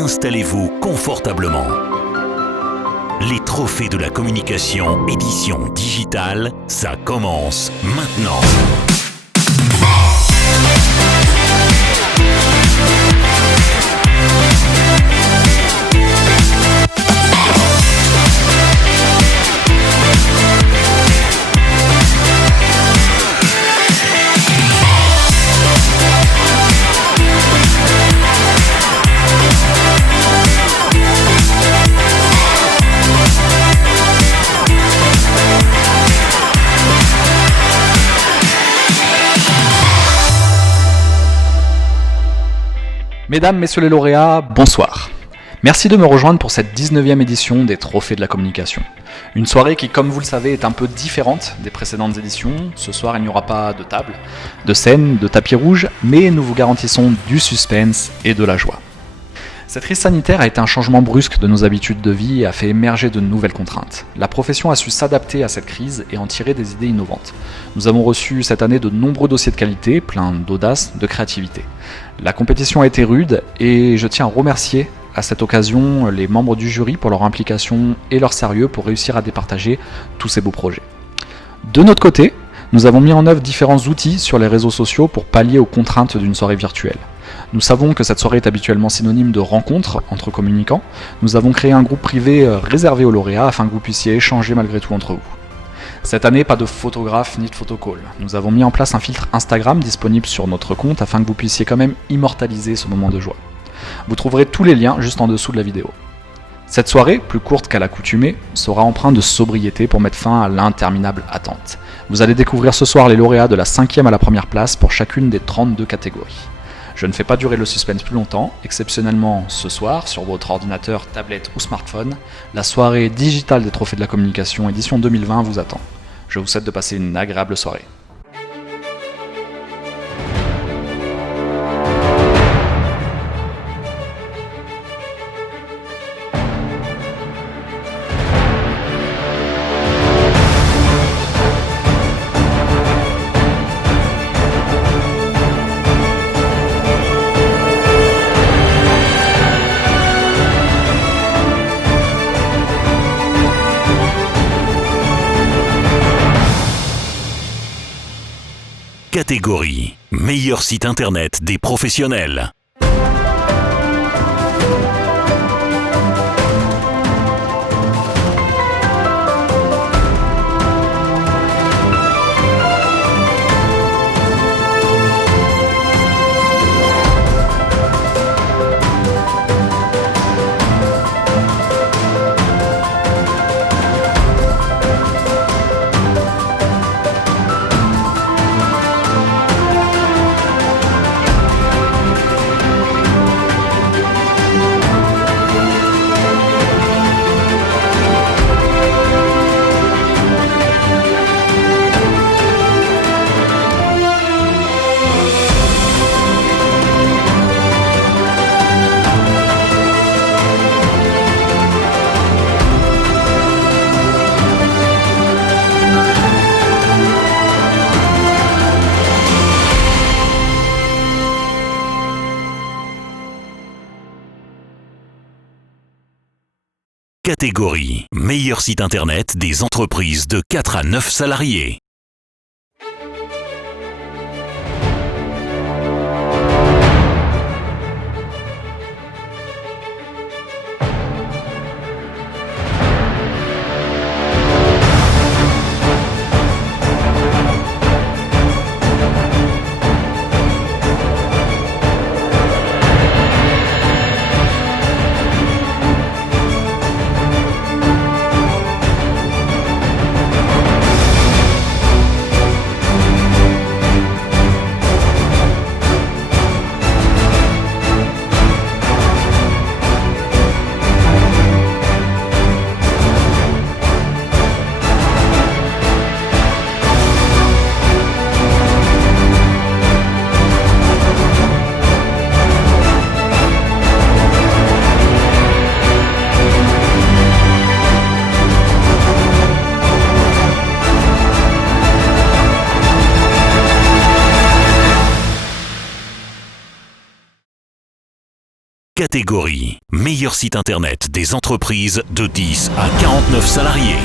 installez-vous confortablement. Les trophées de la communication édition digitale, ça commence maintenant. Mesdames, Messieurs les lauréats, bonsoir. Merci de me rejoindre pour cette 19e édition des Trophées de la communication. Une soirée qui, comme vous le savez, est un peu différente des précédentes éditions. Ce soir, il n'y aura pas de table, de scène, de tapis rouge, mais nous vous garantissons du suspense et de la joie. Cette crise sanitaire a été un changement brusque de nos habitudes de vie et a fait émerger de nouvelles contraintes. La profession a su s'adapter à cette crise et en tirer des idées innovantes. Nous avons reçu cette année de nombreux dossiers de qualité, pleins d'audace, de créativité. La compétition a été rude et je tiens à remercier à cette occasion les membres du jury pour leur implication et leur sérieux pour réussir à départager tous ces beaux projets. De notre côté, nous avons mis en œuvre différents outils sur les réseaux sociaux pour pallier aux contraintes d'une soirée virtuelle. Nous savons que cette soirée est habituellement synonyme de rencontre entre communicants. Nous avons créé un groupe privé réservé aux lauréats afin que vous puissiez échanger malgré tout entre vous. Cette année, pas de photographe ni de photocall. Nous avons mis en place un filtre Instagram disponible sur notre compte afin que vous puissiez quand même immortaliser ce moment de joie. Vous trouverez tous les liens juste en dessous de la vidéo. Cette soirée, plus courte qu'à l'accoutumée, sera empreinte de sobriété pour mettre fin à l'interminable attente. Vous allez découvrir ce soir les lauréats de la 5e à la première place pour chacune des 32 catégories. Je ne fais pas durer le suspense plus longtemps. Exceptionnellement, ce soir, sur votre ordinateur, tablette ou smartphone, la soirée digitale des Trophées de la communication édition 2020 vous attend. Je vous souhaite de passer une agréable soirée. Catégorie meilleur site internet des professionnels. Catégorie meilleur site internet des entreprises de 4 à 9 salariés. Catégorie meilleur site internet des entreprises de 10 à 49 salariés.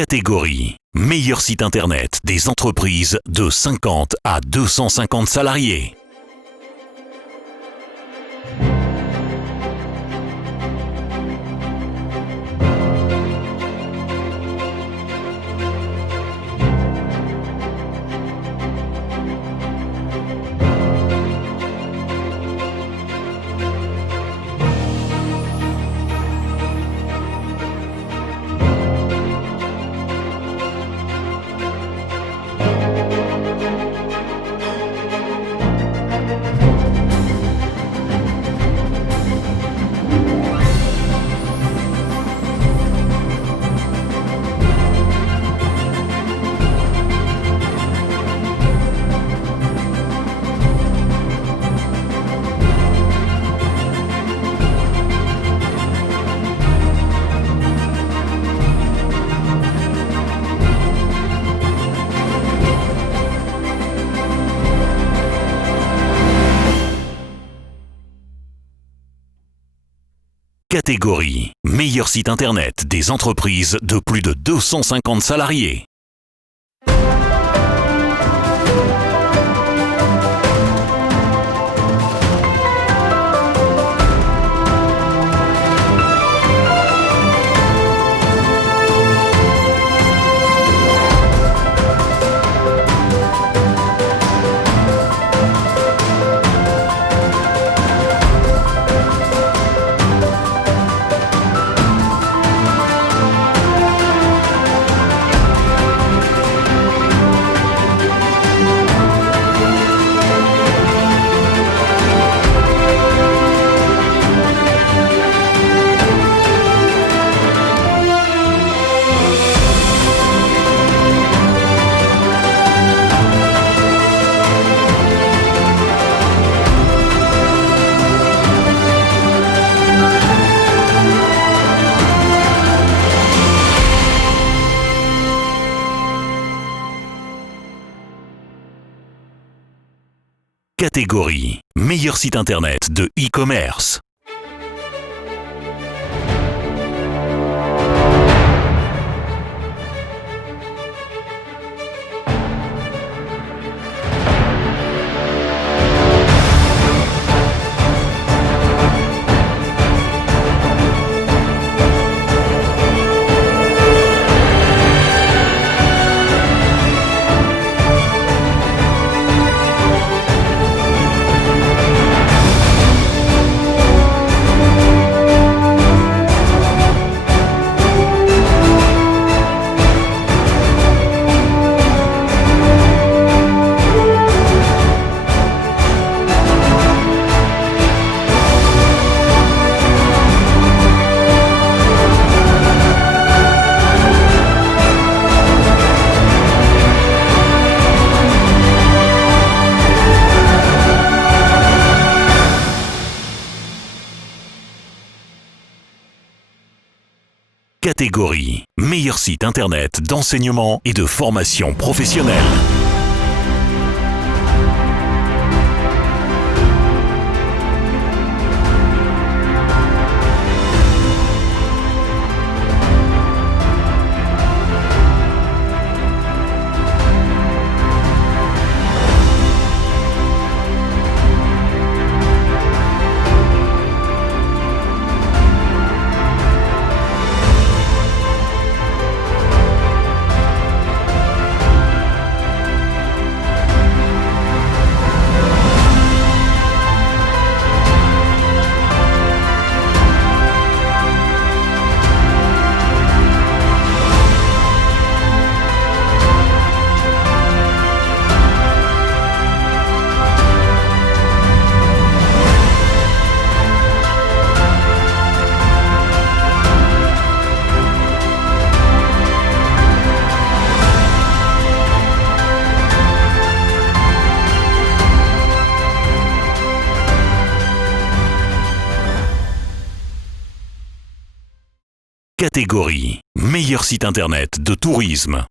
Catégorie meilleur site internet des entreprises de 50 à 250 salariés. Catégorie meilleur site internet des entreprises de plus de 250 salariés. Catégorie meilleur site internet de e-commerce. Catégorie meilleur site internet d'enseignement et de formation professionnelle. Catégorie meilleur site internet de tourisme.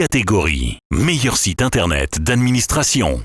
Catégorie meilleur site internet d'administration.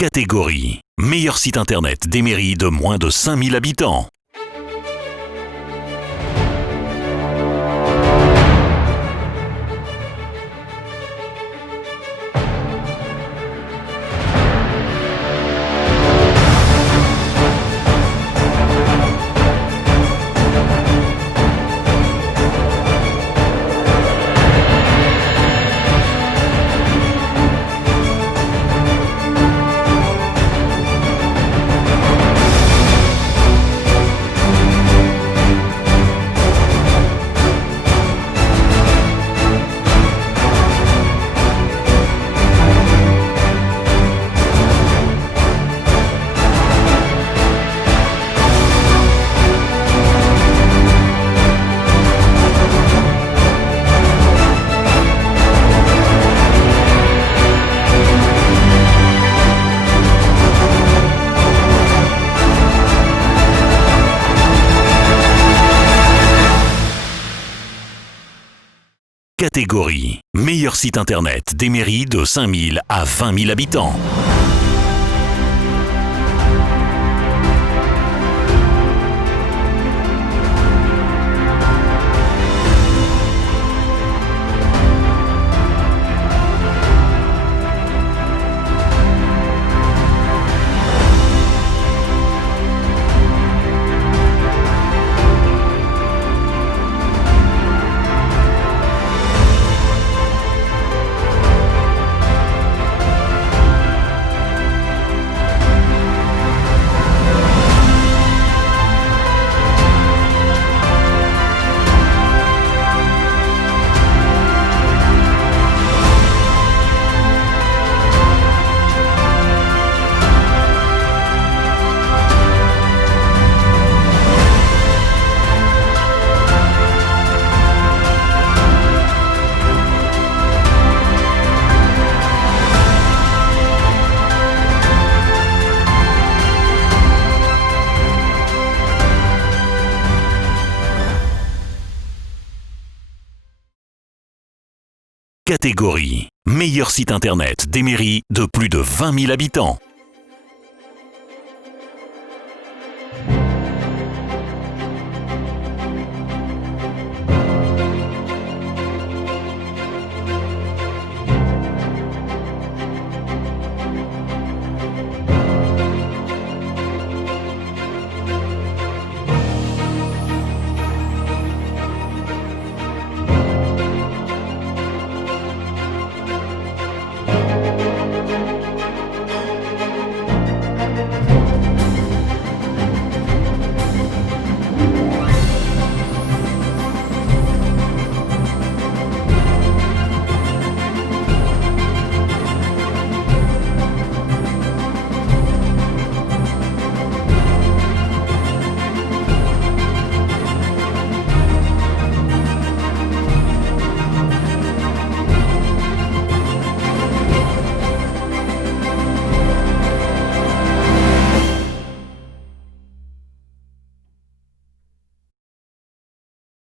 Catégorie meilleur site internet des mairies de moins de 5000 habitants. Catégorie meilleur site internet des mairies de 5000 à 20 000 habitants. Catégorie meilleur site internet des mairies de plus de 20 000 habitants.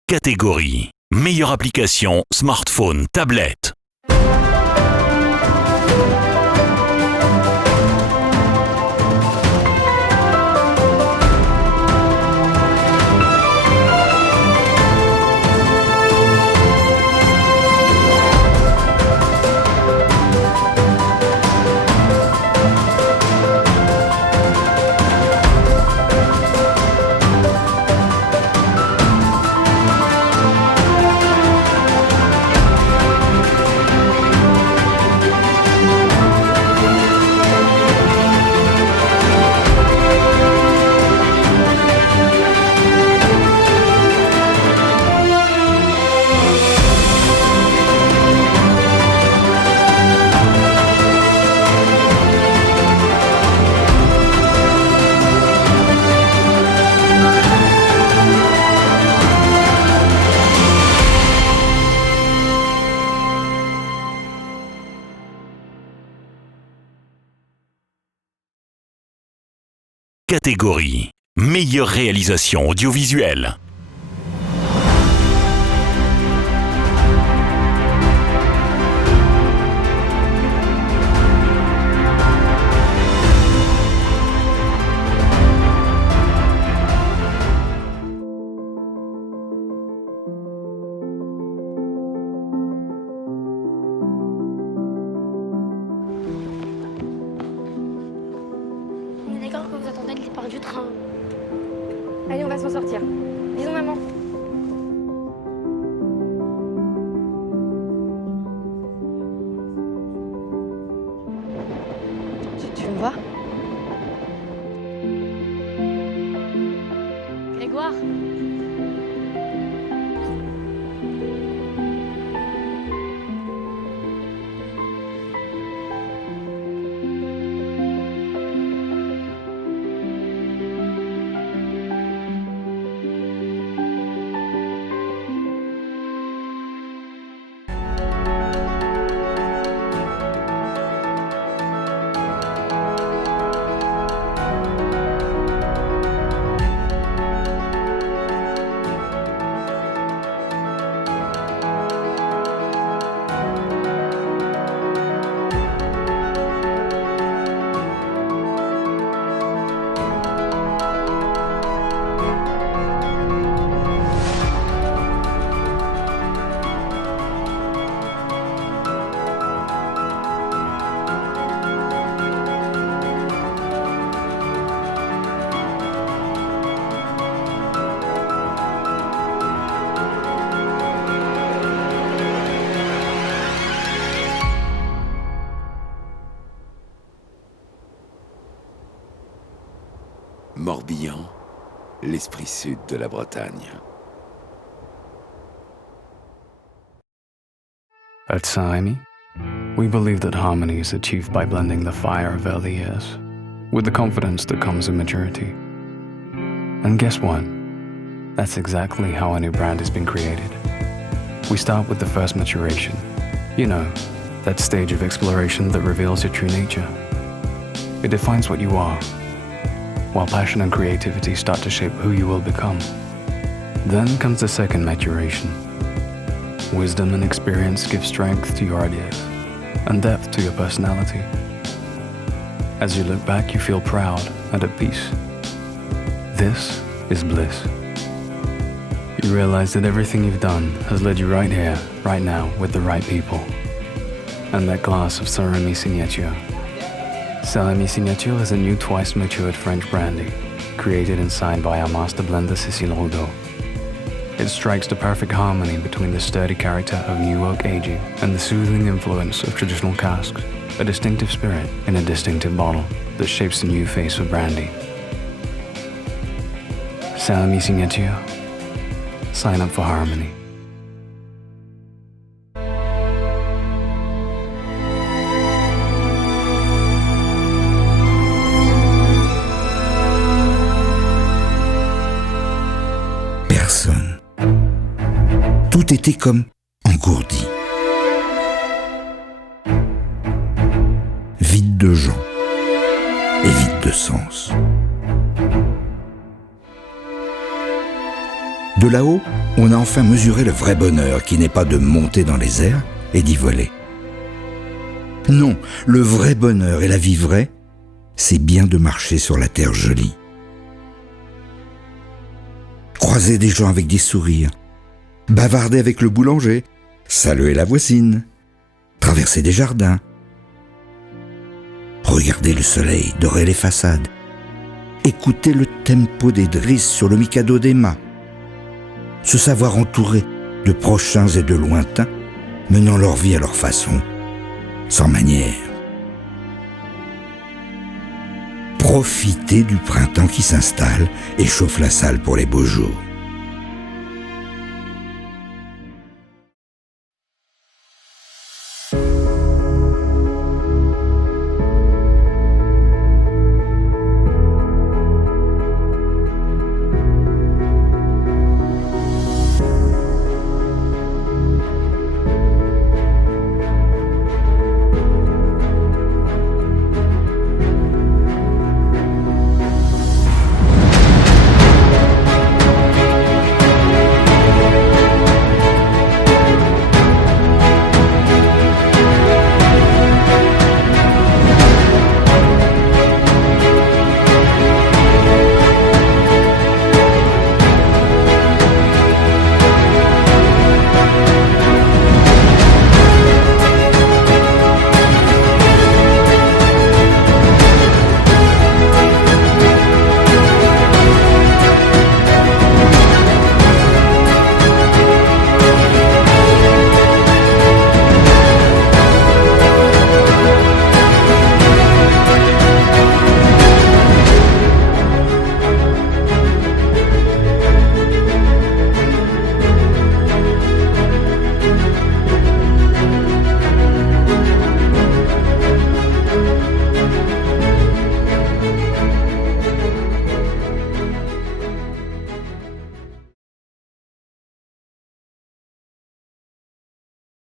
Catégorie meilleure application smartphone, tablette. Catégorie meilleure réalisation audiovisuelle. On est d'accord que vous attendez le départ du train. Allez, on va s'en sortir. Bisous, maman. Tu me vois? Grégoire? Morbihan, l'esprit sud de la Bretagne. At Saint-Rémy, we believe that harmony is achieved by blending the fire of early years with the confidence that comes in maturity. And guess what? That's exactly how a new brand has been created. We start with the first maturation. You know, that stage of exploration that reveals your true nature. It defines what you are, while passion and creativity start to shape who you will become. Then comes the second maturation. Wisdom and experience give strength to your ideas and depth to your personality. As you look back, you feel proud and at peace. This is bliss. You realize that everything you've done has led you right here, right now, with the right people. And that glass of Saint-Rémy Signature. Saint-Rémy Signature is a new twice-matured French brandy, created and signed by our master blender Cécile Rodeau. It strikes the perfect harmony between the sturdy character of new oak aging and the soothing influence of traditional casks, a distinctive spirit in a distinctive bottle that shapes the new face of brandy. Saint-Rémy Signature. Sign up for harmony. Personne. Tout était comme engourdi. Vide de gens et vide de sens. De là-haut, on a enfin mesuré le vrai bonheur qui n'est pas de monter dans les airs et d'y voler. Non, le vrai bonheur et la vie vraie, c'est bien de marcher sur la terre jolie. Croiser des gens avec des sourires, bavarder avec le boulanger, saluer la voisine, traverser des jardins, regarder le soleil dorer les façades, écouter le tempo des drisses sur le mikado d'Emma, se savoir entouré de prochains et de lointains, menant leur vie à leur façon, sans manière. Profiter du printemps qui s'installe et chauffe la salle pour les beaux jours.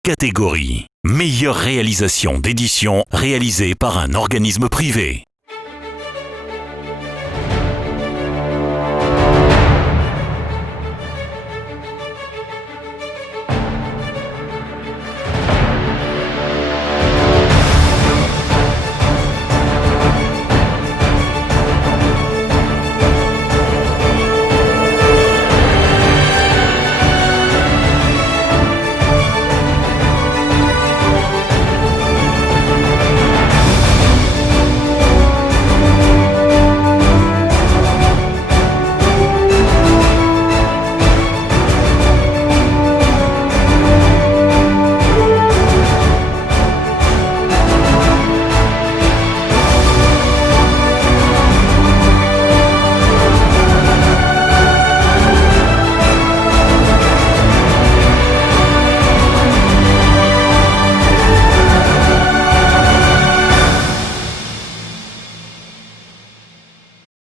Catégorie meilleure réalisation d'édition réalisée par un organisme privé.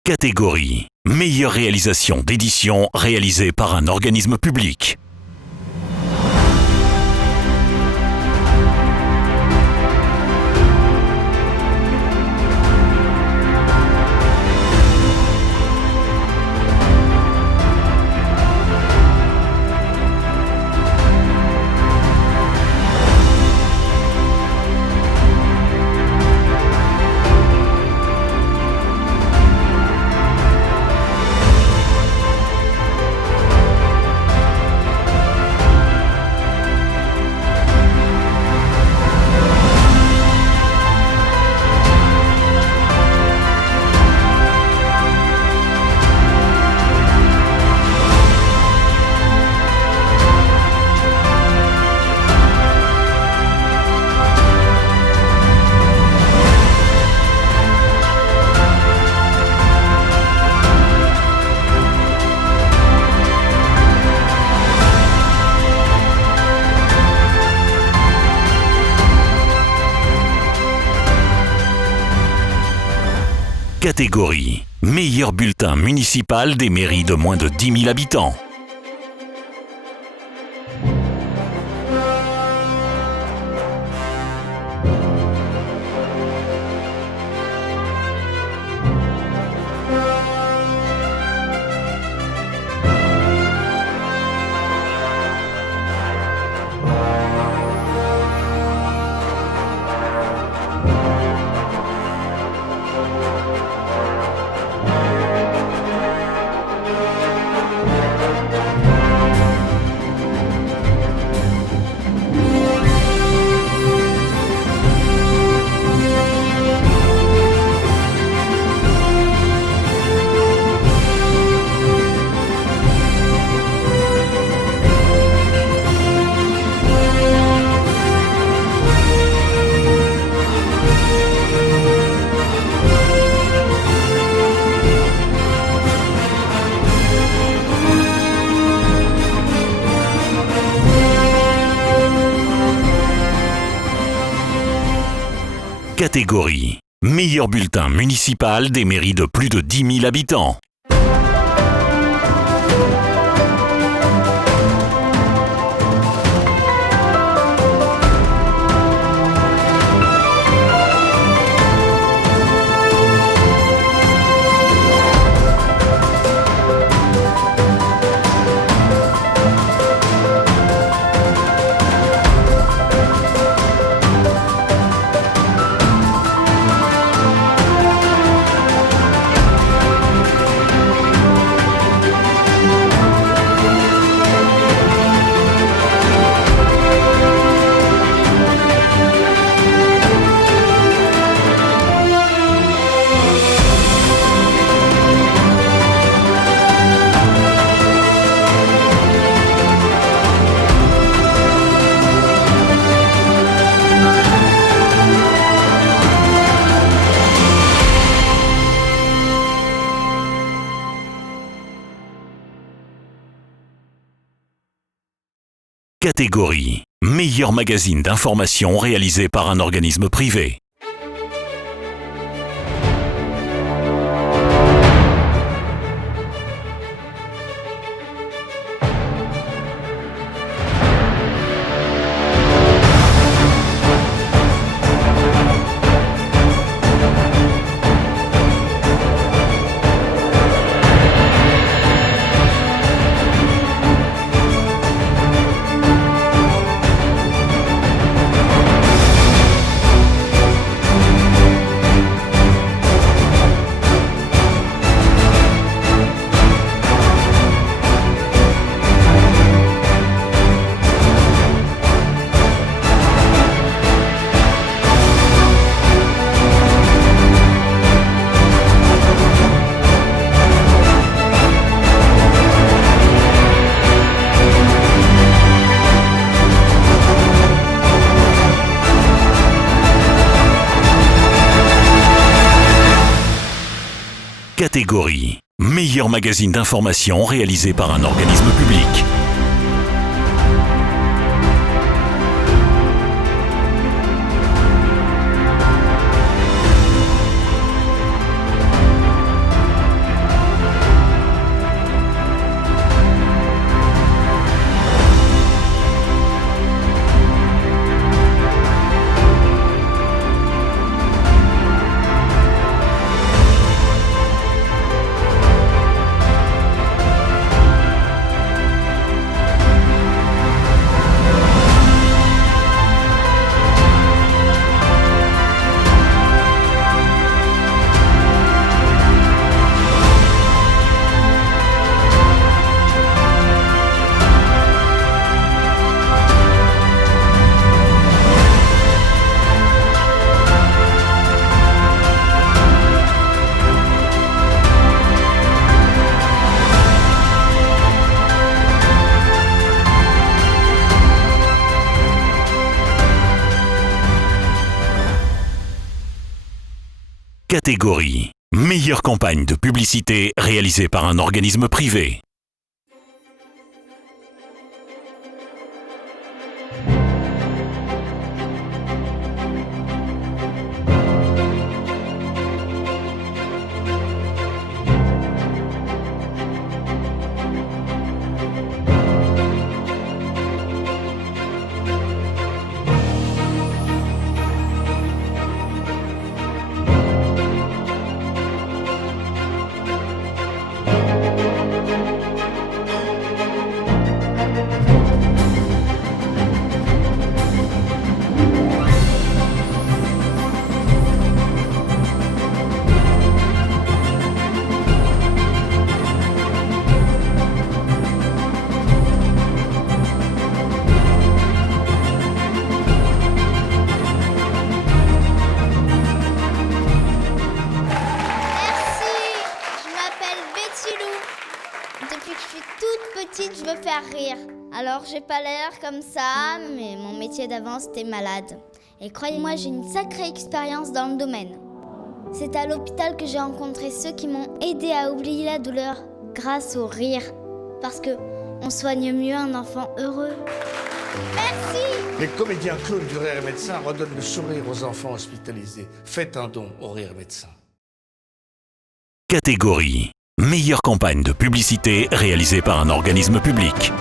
Catégorie meilleure réalisation d'édition réalisée par un organisme public. Catégorie meilleur bulletin municipal des mairies de moins de 10 000 habitants. Catégorie meilleur bulletin municipal des mairies de plus de 10 000 habitants. Catégorie meilleur magazine d'information réalisé par un organisme privé. Catégorie meilleur magazine d'information réalisé par un organisme public. Catégorie meilleure campagne de publicité réalisée par un organisme privé. Depuis que je suis toute petite, je veux faire rire. Alors j'ai pas l'air comme ça, mais mon métier d'avant c'était malade. Et croyez-moi, j'ai une sacrée expérience dans le domaine. C'est à l'hôpital que j'ai rencontré ceux qui m'ont aidé à oublier la douleur grâce au rire. Parce que on soigne mieux un enfant heureux. Merci. Les comédiens clowns du Rire et Médecin redonnent le sourire aux enfants hospitalisés. Faites un don au Rire et Médecin. Catégorie meilleure campagne de publicité réalisée par un organisme public.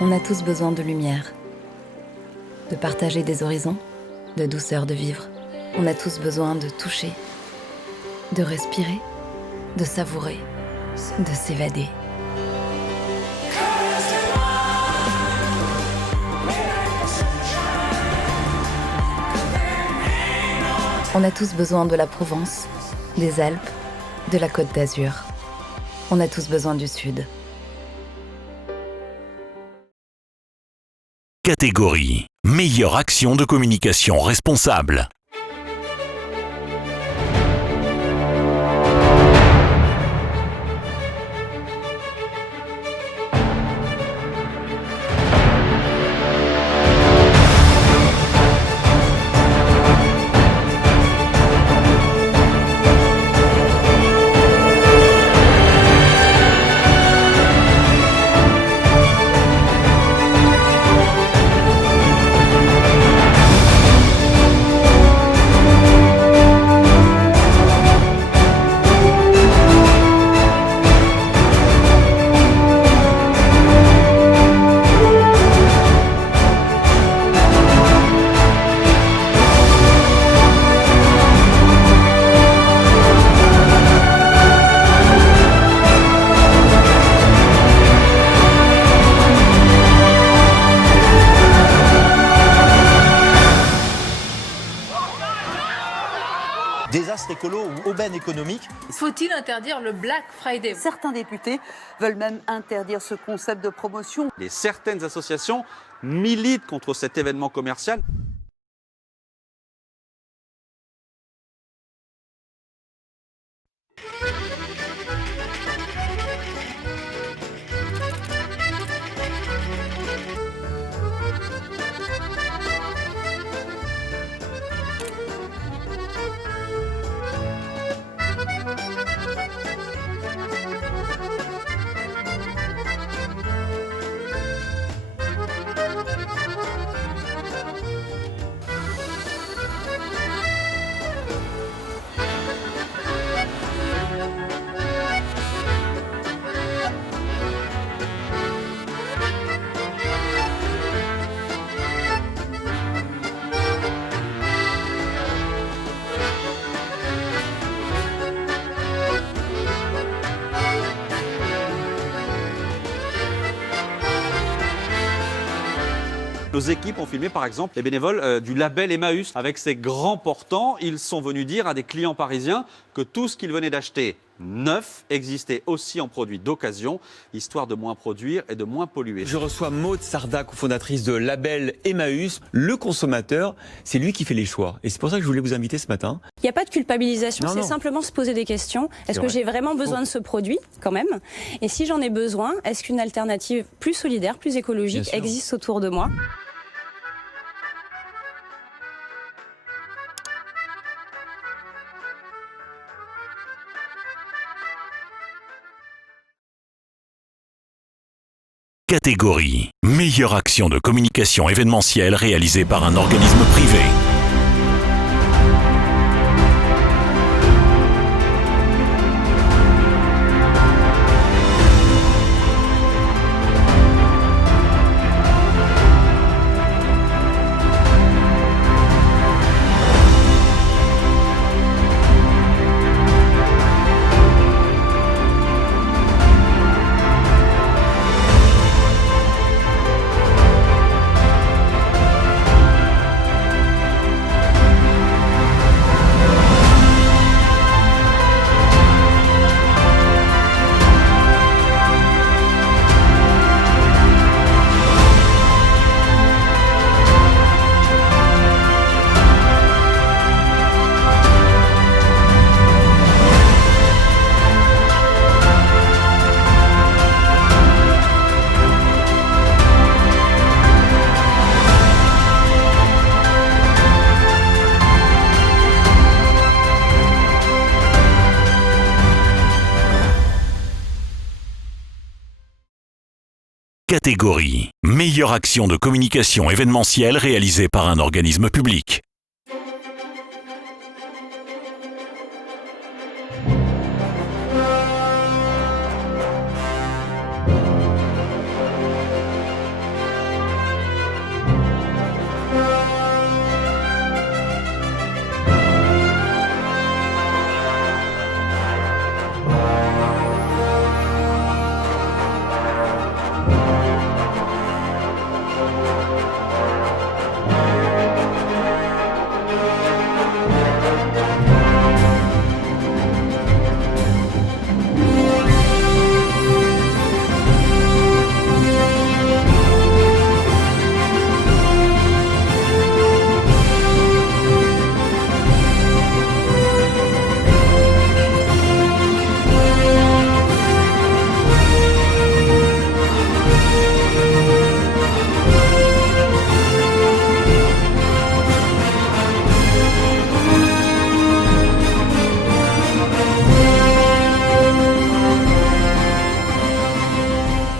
On a tous besoin de lumière, de partager des horizons, de douceur de vivre. On a tous besoin de toucher, de respirer, de savourer, de s'évader. On a tous besoin de la Provence, des Alpes, de la Côte d'Azur. On a tous besoin du Sud. Catégorie meilleure action de communication responsable. Désastre écolo ou aubaine économique. Faut-il interdire le Black Friday? Certains députés veulent même interdire ce concept de promotion. Certaines associations militent contre cet événement commercial. Nos équipes ont filmé par exemple les bénévoles du label Emmaüs avec ces grands portants. Ils sont venus dire à des clients parisiens que tout ce qu'ils venaient d'acheter neuf existait aussi en produits d'occasion, histoire de moins produire et de moins polluer. Je reçois Maud Sarda, cofondatrice de label Emmaüs. Le consommateur, c'est lui qui fait les choix. Et c'est pour ça que je voulais vous inviter ce matin. Il n'y a pas de culpabilisation, c'est simplement se poser des questions. Est-ce que j'ai vraiment besoin de ce produit quand même? Et si j'en ai besoin, est-ce qu'une alternative plus solidaire, plus écologique existe autour de moi? Catégorie meilleure action de communication événementielle réalisée par un organisme privé. Catégorie meilleure action de communication événementielle réalisée par un organisme public.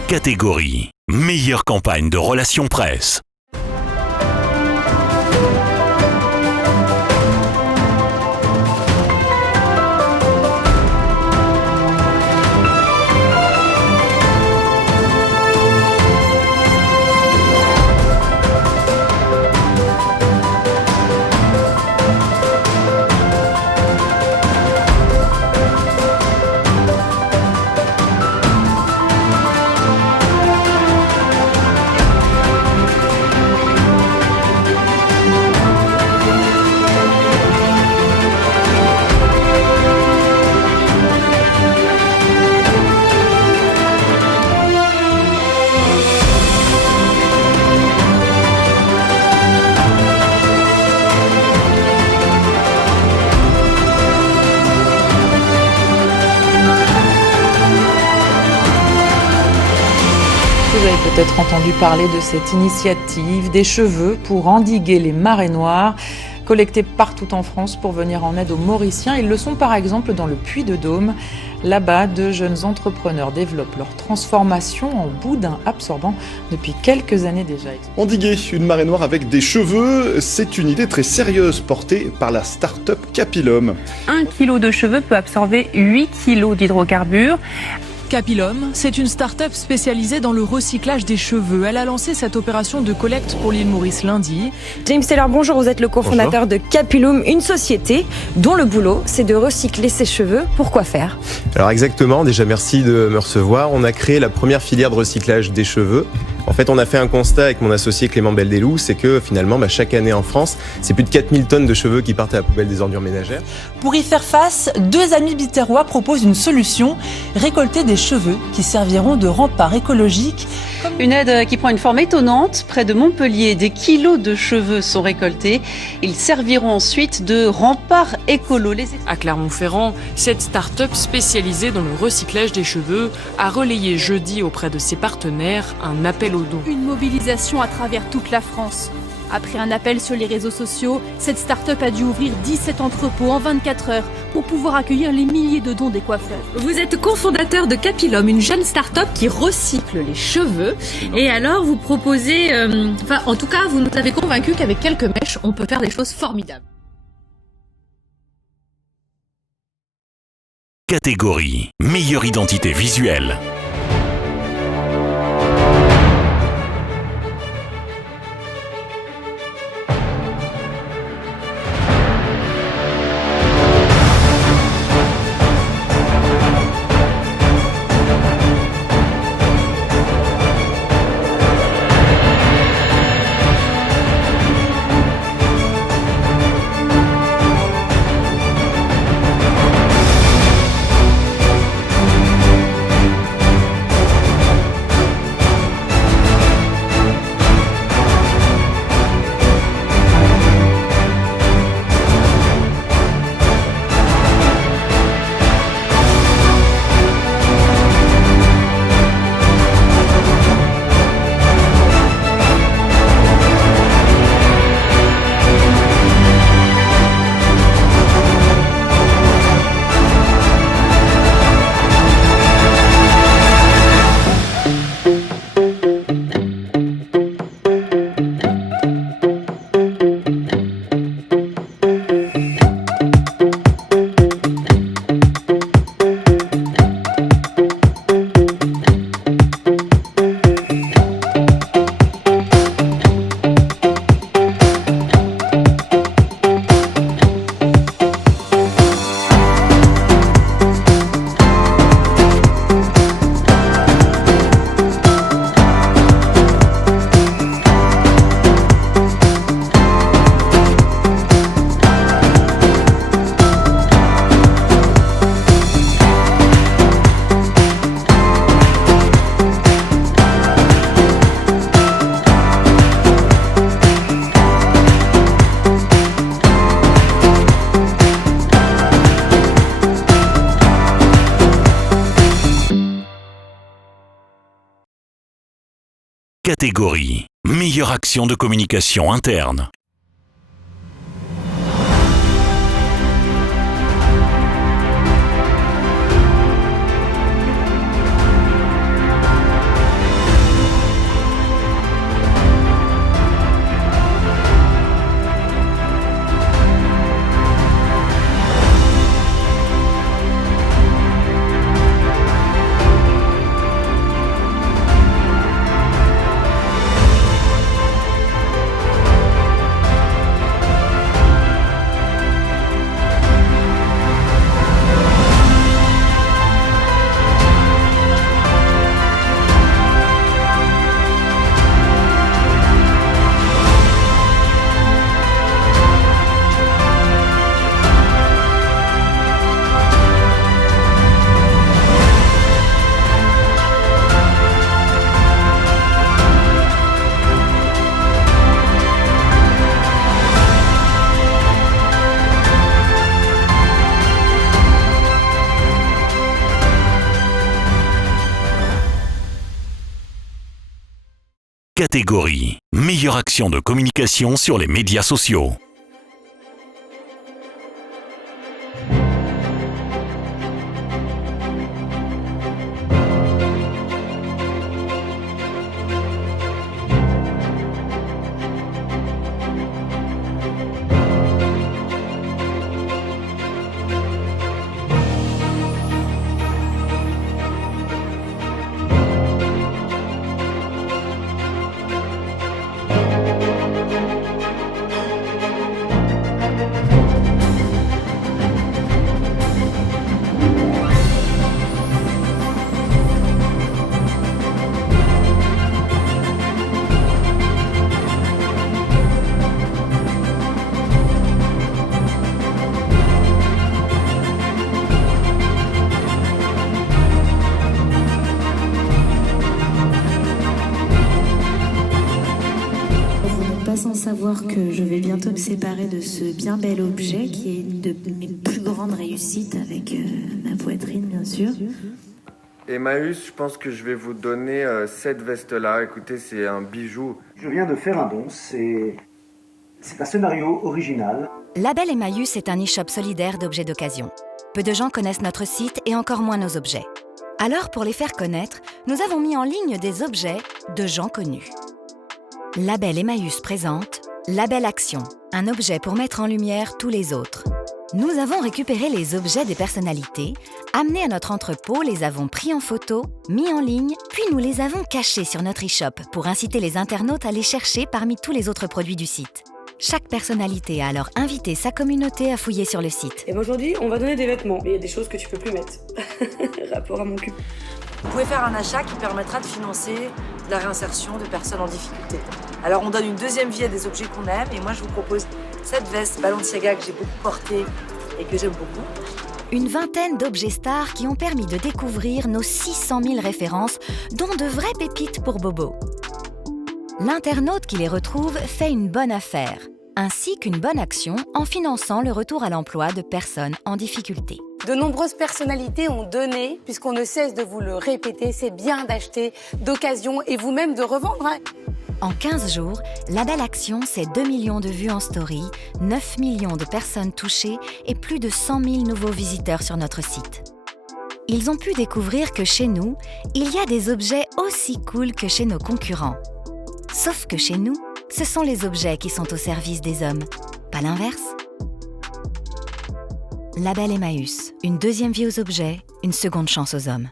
Catégorie meilleure campagne de relations presse. Vous avez peut-être entendu parler de cette initiative des cheveux pour endiguer les marées noires, collectés partout en France pour venir en aide aux Mauriciens. Ils le sont par exemple dans le Puy-de-Dôme. Là-bas, de jeunes entrepreneurs développent leur transformation en boudin absorbant depuis quelques années déjà. Endiguer une marée noire avec des cheveux, c'est une idée très sérieuse portée par la start-up Capilum. 1 kilo de cheveux peut absorber 8 kilos d'hydrocarbures. Capilum, c'est une start-up spécialisée dans le recyclage des cheveux. Elle a lancé cette opération de collecte pour l'île Maurice lundi. James Taylor, bonjour, vous êtes le cofondateur de Capilum, une société dont le boulot, c'est de recycler ses cheveux. Pourquoi faire ? Alors exactement, déjà merci de me recevoir. On a créé la première filière de recyclage des cheveux. En fait, on a fait un constat avec mon associé Clément Beldelou, c'est que finalement, chaque année en France, c'est plus de 4000 tonnes de cheveux qui partent à la poubelle des ordures ménagères. Pour y faire face, 2 amis biterrois proposent une solution, récolter des cheveux qui serviront de rempart écologique. Une aide qui prend une forme étonnante. Près de Montpellier, des kilos de cheveux sont récoltés. Ils serviront ensuite de rempart écolo. À Clermont-Ferrand, cette start-up spécialisée dans le recyclage des cheveux a relayé jeudi auprès de ses partenaires un appel aux dons. Une mobilisation à travers toute la France. Après un appel sur les réseaux sociaux, cette start-up a dû ouvrir 17 entrepôts en 24 heures pour pouvoir accueillir les milliers de dons des coiffeurs. Vous êtes cofondateur de Capilum, une jeune start-up qui recycle les cheveux. Et alors, vous proposez... en tout cas, vous nous avez convaincus qu'avec quelques mèches, on peut faire des choses formidables. Catégorie meilleure identité visuelle. Catégorie meilleure action de communication interne. Catégorie meilleure action de communication sur les médias sociaux. Sans savoir que je vais bientôt me séparer de ce bien bel objet qui est une de mes plus grandes réussites avec ma poitrine bien sûr. Emmaüs, je pense que je vais vous donner cette veste-là. Écoutez, c'est un bijou. Je viens de faire un don, c'est un scénario original. Label Emmaüs est un e-shop solidaire d'objets d'occasion. Peu de gens connaissent notre site et encore moins nos objets. Alors, pour les faire connaître, nous avons mis en ligne des objets de gens connus. Label Emmaüs présente Label Action, un objet pour mettre en lumière tous les autres. Nous avons récupéré les objets des personnalités, amenés à notre entrepôt, les avons pris en photo, mis en ligne, puis nous les avons cachés sur notre e-shop pour inciter les internautes à les chercher parmi tous les autres produits du site. Chaque personnalité a alors invité sa communauté à fouiller sur le site. Et aujourd'hui, on va donner des vêtements, mais il y a des choses que tu peux plus mettre. Rapport à mon cul. Vous pouvez faire un achat qui permettra de financer la réinsertion de personnes en difficulté. Alors on donne une deuxième vie à des objets qu'on aime et moi je vous propose cette veste Balenciaga que j'ai beaucoup portée et que j'aime beaucoup. Une vingtaine d'objets stars qui ont permis de découvrir nos 600 000 références, dont de vraies pépites pour Bobo. L'internaute qui les retrouve fait une bonne affaire, ainsi qu'une bonne action en finançant le retour à l'emploi de personnes en difficulté. De nombreuses personnalités ont donné, puisqu'on ne cesse de vous le répéter, c'est bien d'acheter d'occasion et vous-même de revendre. En 15 jours, Label Action, c'est 2 millions de vues en story, 9 millions de personnes touchées et plus de 100 000 nouveaux visiteurs sur notre site. Ils ont pu découvrir que chez nous, il y a des objets aussi cool que chez nos concurrents. Sauf que chez nous, ce sont les objets qui sont au service des hommes, pas l'inverse. Label Emmaüs, une deuxième vie aux objets, une seconde chance aux hommes.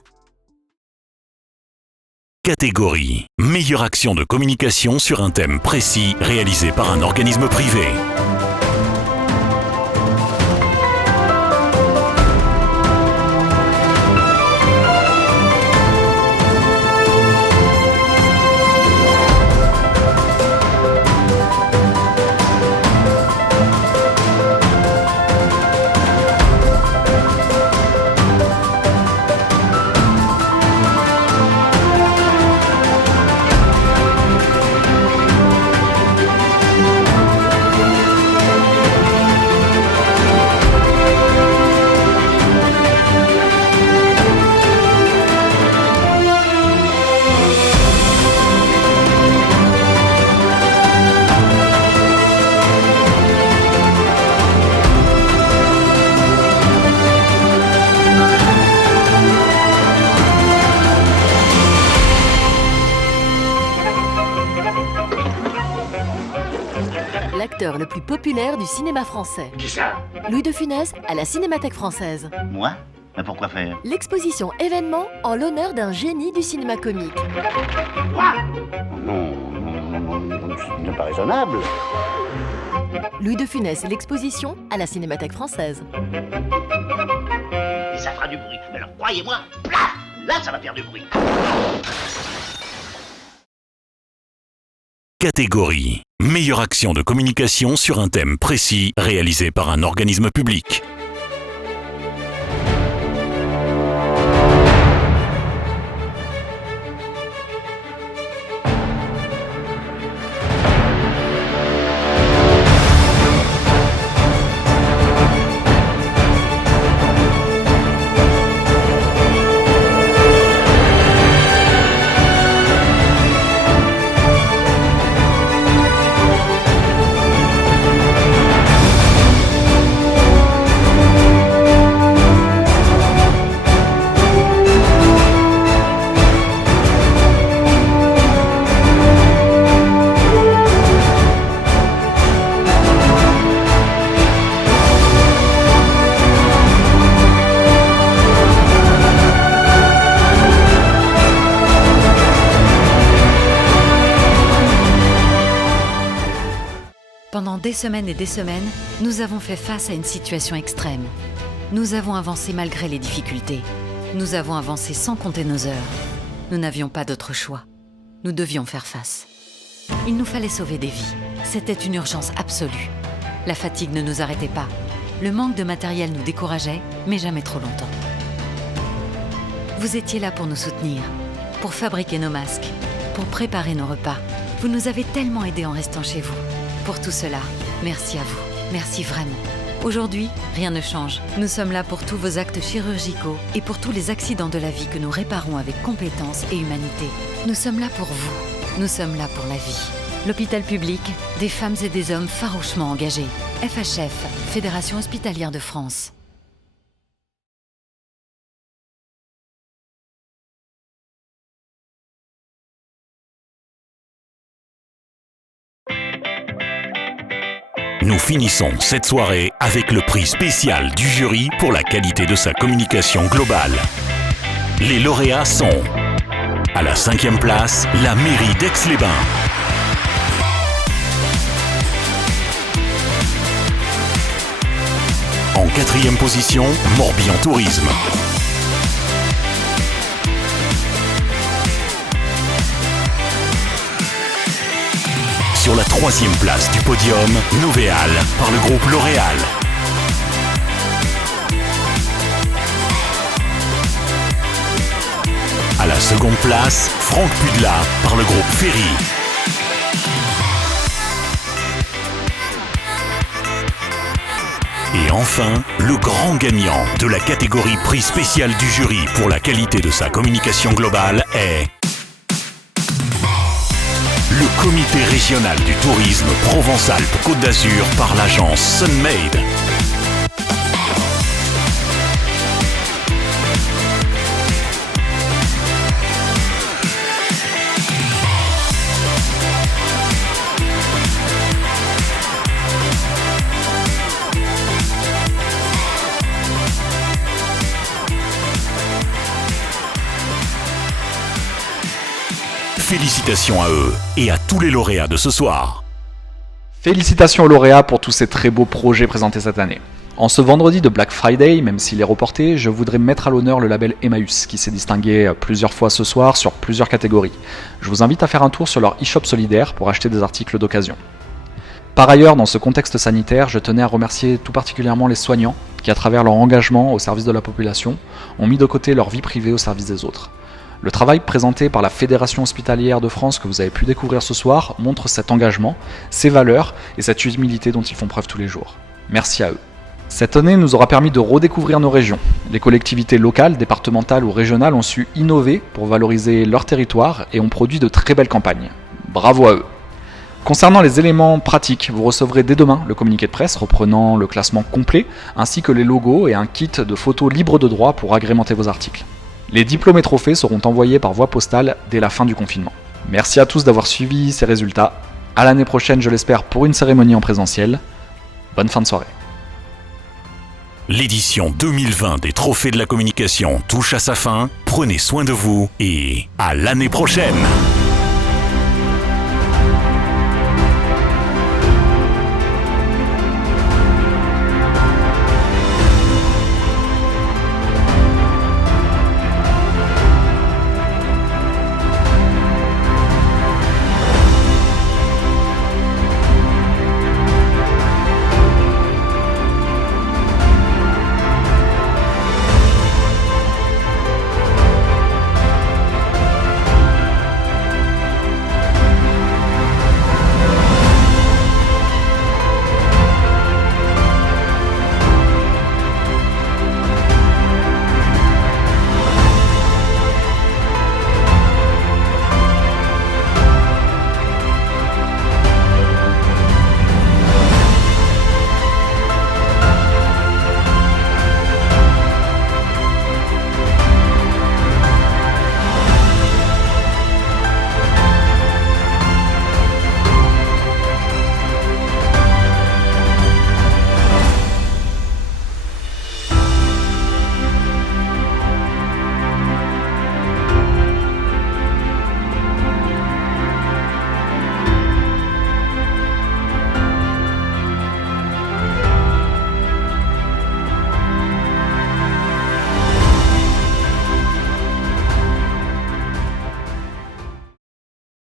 Catégorie meilleure action de communication sur un thème précis réalisé par un organisme privé. l'acteur le plus populaire du cinéma français. Qui ça? Louis de Funès à la Cinémathèque française. Moi? Mais pourquoi faire? L'exposition événement en l'honneur d'un génie du cinéma comique. Quoi? Non, ce n'est pas raisonnable. Louis de Funès et l'exposition à la Cinémathèque française. Et ça fera du bruit. Alors croyez-moi, plaf! Là, ça va faire du bruit. Catégorie. Meilleure action de communication sur un thème précis réalisé par un organisme public. Pendant des semaines et des semaines, nous avons fait face à une situation extrême. Nous avons avancé malgré les difficultés. Nous avons avancé sans compter nos heures. Nous n'avions pas d'autre choix. Nous devions faire face. Il nous fallait sauver des vies. C'était une urgence absolue. La fatigue ne nous arrêtait pas. Le manque de matériel nous décourageait, mais jamais trop longtemps. Vous étiez là pour nous soutenir, pour fabriquer nos masques, pour préparer nos repas. Vous nous avez tellement aidés en restant chez vous. Pour tout cela, merci à vous. Merci vraiment. Aujourd'hui, rien ne change. Nous sommes là pour tous vos actes chirurgicaux et pour tous les accidents de la vie que nous réparons avec compétence et humanité. Nous sommes là pour vous. Nous sommes là pour la vie. L'hôpital public, des femmes et des hommes farouchement engagés. FHF, Fédération hospitalière de France. Nous finissons cette soirée avec le prix spécial du jury pour la qualité de sa communication globale. Les lauréats sont: à la 5e place, la mairie d'Aix-les-Bains. En 4e position, Morbihan Tourisme. Sur la 3e place du podium, Novéal par le groupe L'Oréal. À la 2e place, Franck Pudla par le groupe Ferry. Et enfin, le grand gagnant de la catégorie prix spécial du jury pour la qualité de sa communication globale est le comité régional du tourisme Provence-Alpes-Côte d'Azur par l'agence Sunmade. Félicitations à eux et à tous les lauréats de ce soir. Félicitations aux lauréats pour tous ces très beaux projets présentés cette année. En ce vendredi de Black Friday, même s'il est reporté, je voudrais mettre à l'honneur le label Emmaüs, qui s'est distingué plusieurs fois ce soir sur plusieurs catégories. Je vous invite à faire un tour sur leur e-shop solidaire pour acheter des articles d'occasion. Par ailleurs, dans ce contexte sanitaire, je tenais à remercier tout particulièrement les soignants, qui à travers leur engagement au service de la population, ont mis de côté leur vie privée au service des autres. Le travail présenté par la Fédération hospitalière de France que vous avez pu découvrir ce soir montre cet engagement, ces valeurs et cette humilité dont ils font preuve tous les jours. Merci à eux. Cette année nous aura permis de redécouvrir nos régions. Les collectivités locales, départementales ou régionales ont su innover pour valoriser leur territoire et ont produit de très belles campagnes. Bravo à eux. Concernant les éléments pratiques, vous recevrez dès demain le communiqué de presse reprenant le classement complet, ainsi que les logos et un kit de photos libres de droit pour agrémenter vos articles. Les diplômes et trophées seront envoyés par voie postale dès la fin du confinement. Merci à tous d'avoir suivi ces résultats À l'année prochaine, je l'espère, pour une cérémonie en présentiel. Bonne fin de soirée. L'édition 2020 des Trophées de la communication touche à sa fin. Prenez soin de vous et à l'année prochaine.